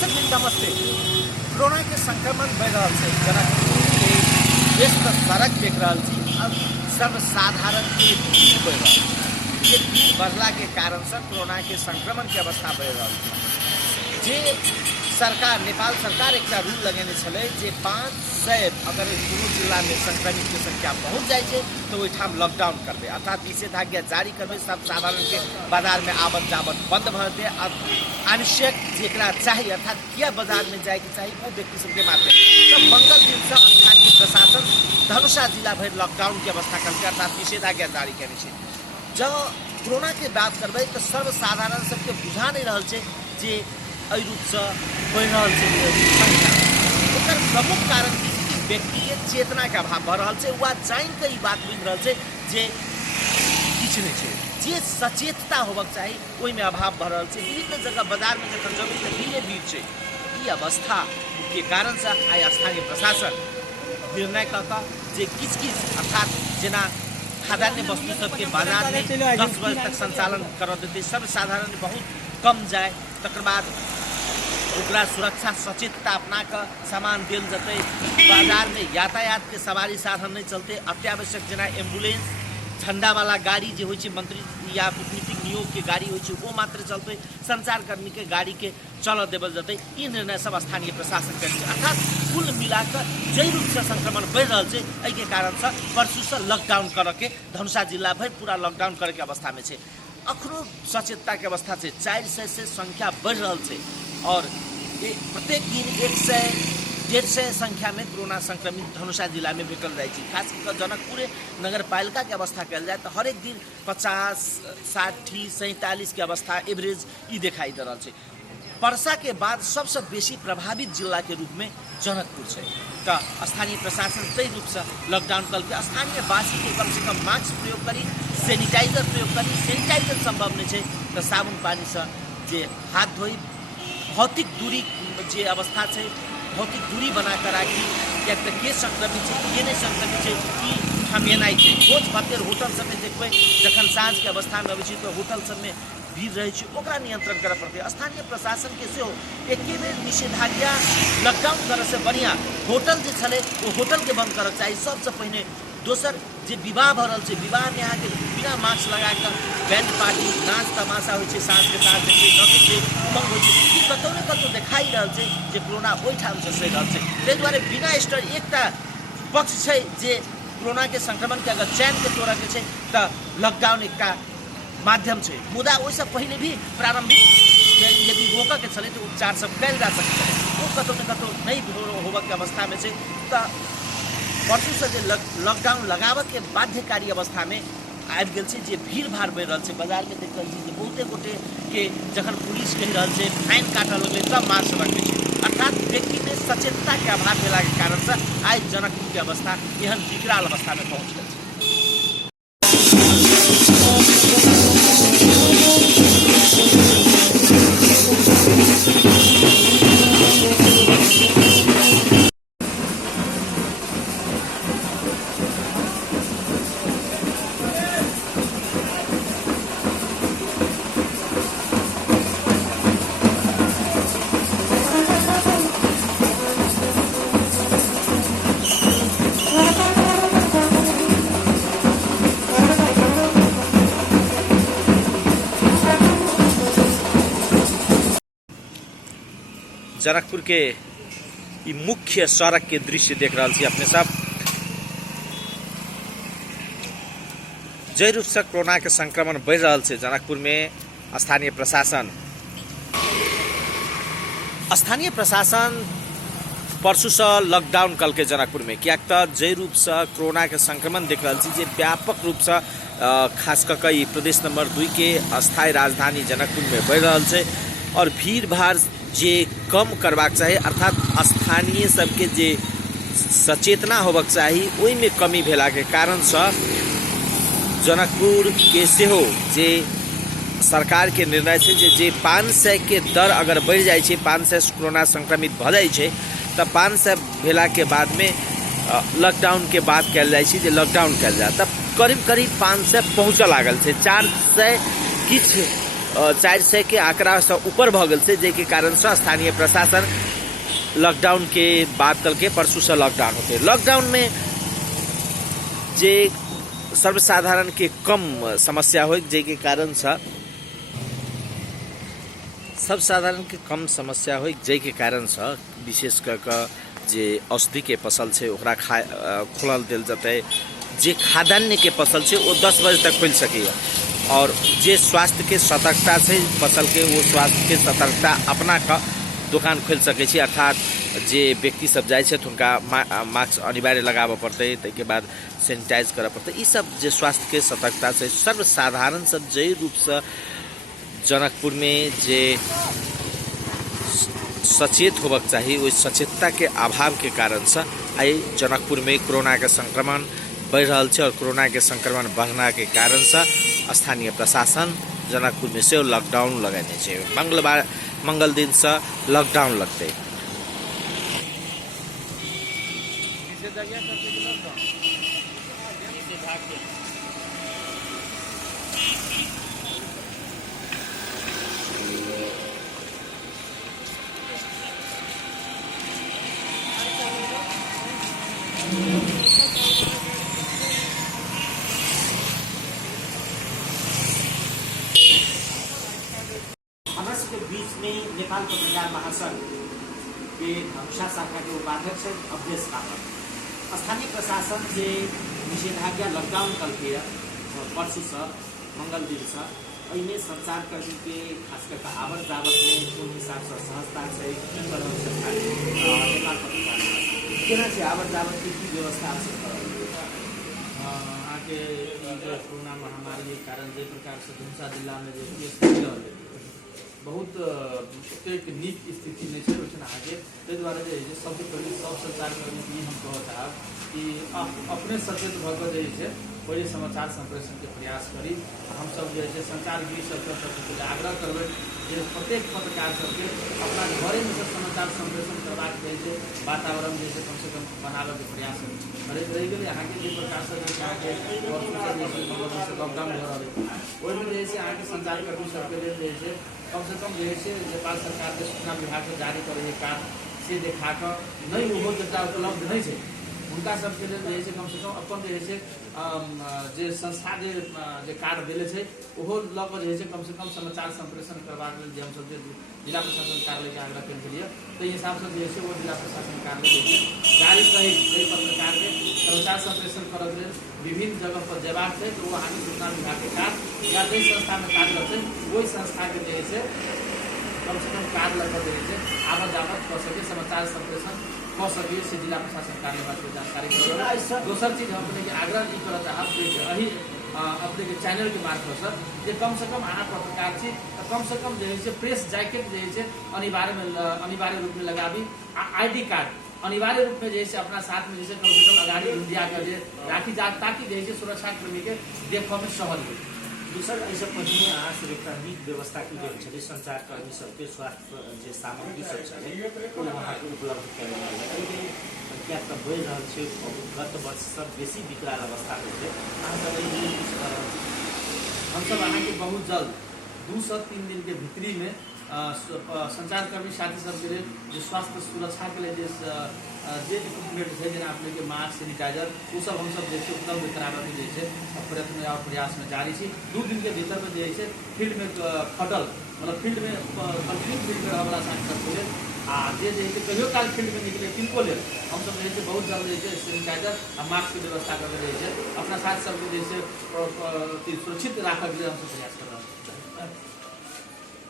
दर्शक बिन नमस्ते। कोरोना के संक्रमण बढ़ रहा है, जनकपुर के व्यस्त सड़क देख रहा अब सर्वसाधारण के भीड़ बढ़ रहा है। ये भीड़ बढ़ला के कारण से कोरोना के संक्रमण की अवस्था बढ़ रहा है। जे सरकार नेपाल सरकार एक रूल लगेने छे जे 500 अगर कोनो जिला में संक्रमित के संख्या पहुंच जाए तो वहीठाम लॉकडाउन कर दे, अर्थात निषेधाज्ञा जारी कर दे। सब साधारण के बाजार में आवत जावत बंद भर दे। अब आवश्यक जेकरा चाहिए अर्थात किया बाजार में जाए कि चाहिए वो व्यक्ति सबके माध्यम तो मंगल दिन से स्थानीय प्रशासन धनुषा जिला भर लॉकडाउन की अवस्था करके अर्थात निषेधाज्ञा जारी करे। जब कोरोना के बात करबे तो सर्वसाधारण सबके बुझा नहीं रहा है जे एहि रूप से बढ़ रहा संख्या। प्रमुख कारण व्यक्ति के चेतना के अभाव बढ़ रहा है। वह जान के बात बुझ रहा है जे किछु नहीं है, जे सचेतता होबक चाहिए वही में अभाव बढ़ रहा है। विभिन्न जगह बाजार में जब जब भीड़े भीड़ है। ये अवस्था के कारण से आइ स्थानीय प्रशासन निर्णय करता जे किस अर्थात जना खाद्यान्न वस्तु सबके बाजार में 10 बजे तक संचालन कर देते, सर्वसाधारण बहुत कम जाए। तकर बाद ओकरा सुरक्षा सचेतता अपना कर सामान दिल जते। बाजार में यातायात के सवारी साधन नहीं चलते, अत्यावश्यक जना एम्बुलेंस झंडा वाला गाड़ी जो हो मंत्री या कूटनीतिक नियोग के गाड़ी हो वो मात्र चलते, संचारकर्मी के गाड़ी के चल देवल जते। ये निर्णय सब स्थानीय प्रशासन कर, अर्थात कुल मिलाकर जय रूप से संक्रमण बढ़ रहा है। के कारण से परसू से लॉकडाउन करके धनुषा जिला भर पूरा लॉकडाउन करे के अवस्था में है। अखनो सचेतता के अवस्था से 400 से संख्या बढ़ रहा है और प्रत्येक दिन 100-150 संख्या में कोरोना संक्रमित धनुषा जिला में भेटल रही है। खास कर जनकपुर नगर पालिका की अवस्था कल जाए तो हर एक दिन 50, 60, 47 की अवस्था एवरेज ये दिखाई दे रहा है। पर्सा के बाद सबसे बेसी प्रभावित जिला के रूप में जनकपुर है। तो स्थानीय प्रशासन तय रूप से लॉकडाउन करके स्थानीय वासी के कम से कम मास्क प्रयोग करी, सैनिटाइजर प्रयोग करी। सैनिटाइजर संभव नहीं है तो साबुन पानी से जे हाथ धोई, भौतिक दूरी जे अवस्था है भौतिक दूरी बना कर राखी। क्या तो के संक्रमित है के नहीं संक्रमित है कि हम एनाई है। भोज भातेर होटल सब में देखबे जखन साँझ के अवस्था में अबै तो होटल सब में भीड़ रही है, ओकरा नियंत्रण करे पड़ते। स्थानीय प्रशासन के से एक बेर निषेधाज्ञा लॉकडाउन करे से बढ़िया होटल जो छे वो होटल के बंद करे चाहिए सबसे पहले। दोसर जे विवाह भ रहा है, विवाह में यहाँ के बिना मास्क लगा कर बैंड पार्टी नाच तमाशा हो साँझ के साथ देखे नचे उमंग हो कतौ न कतौ देखाई रहा है जे कोरोना ओहिठाम से सही रहा है। ताहि दुआरे बिना स्टर एकटा पक्ष है जे कोरोना के संक्रमण के अगर चैन के तोड़ा के तो लॉकडाउन एक माध्यम है। मुदा वैसे पहले भी प्रारंभिक यदि रोक के चले तो उपचार सब कल जा सकते हैं। वो कतौ न कतौ नहीं होबक के अवस्था में से तो परसू से लॉकडाउन लगाव के बाध्यकारी अवस्था में आबि गेल छै। जे भीड़ भाड़ बढ़ रहा है बाजार में देख रही बहुते गोटे के जखन पुलिस कह रहा है फाइन काट लगे तब मास्क रखे छै। अर्थात व्यक्ति में सचेतता के अभाव भेला के कारण से आज जनकपुर की अवस्था एहन विकराल अवस्था में पहुँच गई। जनकपुर के मुख्य सड़क के दृश्य देख रहा छी अपने सब। जय रूप से कोरोना के संक्रमण बढ़ रहा है जनकपुर में। स्थानीय प्रशासन परसू से लॉकडाउन कल के जनकपुर में क्या जय रूप से कोरोना के संक्रमण देख रहा छी जे व्यापक रूप से खास करके प्रदेश नंबर 2 के अस्थायी राजधानी जनकपुर में बढ़ रहा है और भीड़ भाड़ जे कम करवाक चाहिए अर्थात स्थानीय सबके जे सचेतना होबक चाहिए वही में कमी भेला के कारण से जनकपुर के सेहो जे सरकार के निर्णय है जे 500 के दर अगर बढ़ जाए 500 कोरोना संक्रमित भ जाए तो 500 भेला के बाद में लॉकडाउन के बाद कल जाए लॉकडाउन कल जाए तब करीब 500 पहुँच लागल 400 किछ 400 के आंकड़ा से ऊपर भ गेल छै, जेके कारण से स्थानीय प्रशासन लॉकडाउन के बाद कल के परसों से लॉकडाउन होते। लॉकडाउन में जे सर्वसाधारण के कम समस्या हो, जेके कारण से सर्वसाधारण के कम समस्या हो, जेके कारण से विशेष कर जे औषधि के फसल छै ओकरा खोलल देल जते। जे खाद्यान्न के फसल छै वो 10 बजे तक खुल सके, और जे स्वास्थ्य के सतर्कता से फसल के वो स्वास्थ्य के सतर्कता अपना का दुकान खोल सके छी। अर्थात जे व्यक्ति सब जाए छै उनका मास्क अनिवार्य लगाबे पड़ते, ताके बाद सैनिटाइज करे पड़ते। ई सब जे स्वास्थ्य के सतर्कता से सर्वसाधारण सब जय रूप से जनकपुर में जे सचेत होबक चाहिए, वही सचेतता के अभाव के कारण से आई जनकपुर में कोरोना के संक्रमण बढ़ रहा है। और कोरोना के संक्रमण बढ़ना के कारण से स्थानीय प्रशासन जनकपुर में से लॉकडाउन लगाने चाहिए। मंगल दिन से लॉकडाउन लगते। के बीच में नेपाल पत्रकार महासंघ के धनुषा शाखा के उपाध्यक्ष अवधेश थापा स्थानीय प्रशासन से निषेधाज्ञा लॉकडाउन कल के परसों से मंगल दिन से अने संचारकर्मी के खास करके आवत जावत में कुन हिसाब से सहजता से नेपाल पत्रकार केना से आवत जावत की व्यवस्था आगे कोरोना महामारी के कारण जे प्रकार से धनुषा जिला में जो बहुत एक नीक स्थिति नहीं है वैसे आगे ताहि दुआरे जो सबसे पहले सब संचारकर्मी के हम कह चाहब कि अपने सचेत भऽ कऽ बड़े समाचार संप्रेषण के प्रयास करी। हम सब जो है संचारकर्मी सबके आग्रह करबै जे प्रत्येक पत्रकार सबके अपना घरे में समाचार संप्रेषण करबाक जे वातावरण जे कम से कम बनाबे के प्रयास करैत रहि गेलै। अहाँके जे प्रकार से लॉकडाउन भऽ रहल है ओहिमे जे है अहाँके संचारकर्मी सबके लेल जे है कम से कम जो है नेपाल सरकार के सूचना विभाग से जारी करे कार्ड से देखा नहीं वो जता उपलब्ध नहीं है उनका सबके लिए कम से कम अपन जे संस्था जे कार्ड दिले छै ओहो लऽ कऽ कम से कम समाचार संप्रेषण करबाक लेल जे हम सब जिला प्रशासन कार्यालय के आग्रह केलिए ताहि हिसाब से वो जिला प्रशासन कार्यालय गाड़ी सहित पत्रकार के समाचार संप्रेषण करऽ लेल विभिन्न जगह पर जयबाक है तो वो अहाँके सूचना विभाग के कार्ड या जै संस्था में कार्यरत है वही संस्था के कम से कम कार्ड लग आवत जावत कर सके समाचार संप्रेषण कह सके से जिला प्रशासन कार्यालय जानकारी। दोसर चीज हम अपने के आग्रह नहीं करना चाहब अही अपने के चैनल के मार्फत से कम से कम अहाँ पत्रकार छी कम से कम जो प्रेस जैकेट जो अनिवार्य रूप में लगाबी ID कार्ड अनिवार्य रूप में जैसे अपना साथ में जैसे कम से कम अगाड़ी इंडिया का राखी जा ताकि जैसे सुरक्षा कर्मी के देखने में सहज हो। दूसर ऐसे पहले अहाँ सब एक नीक व्यवस्था की गेल छलै संचारकर्मी सबके स्वास्थ्य जे सामग्री सब छलै ओ अहाँके उपलब्ध करायल क्या तऽ बढ़ि रहल छै। गत वर्ष सब बेसी विकराल अवस्था में छै। अहाँ सब हम सब अहाँके बहुत जल्द 2 से 3 दिन के भीतरी में संचारकर्मी साथी सबके लिए जो स्वास्थ्य सुरक्षा के लिए जे इक्विपमेंट है जेना अपने के मास्क सैनिटाइजर वो सब हम सब जैसे उपलब्ध कराबे के जैसे प्रयत्न और प्रयास में जारी छी। 2 दिन के भीतर में जैसे फील्ड में खटल मतलब फील्ड में कंटिन्यू फील्ड में रहला साथी सबके लिए जे कहियो काल फील्ड में निकले तिनको लेल हम सब जैसे बहुत जल्द जैसे सैनिटाइजर और मास्क की व्यवस्था करके जैसे अपना साथ सबके जैसे सुरक्षित राखऽ के लिए हम सब प्रयास कर रहे हैं।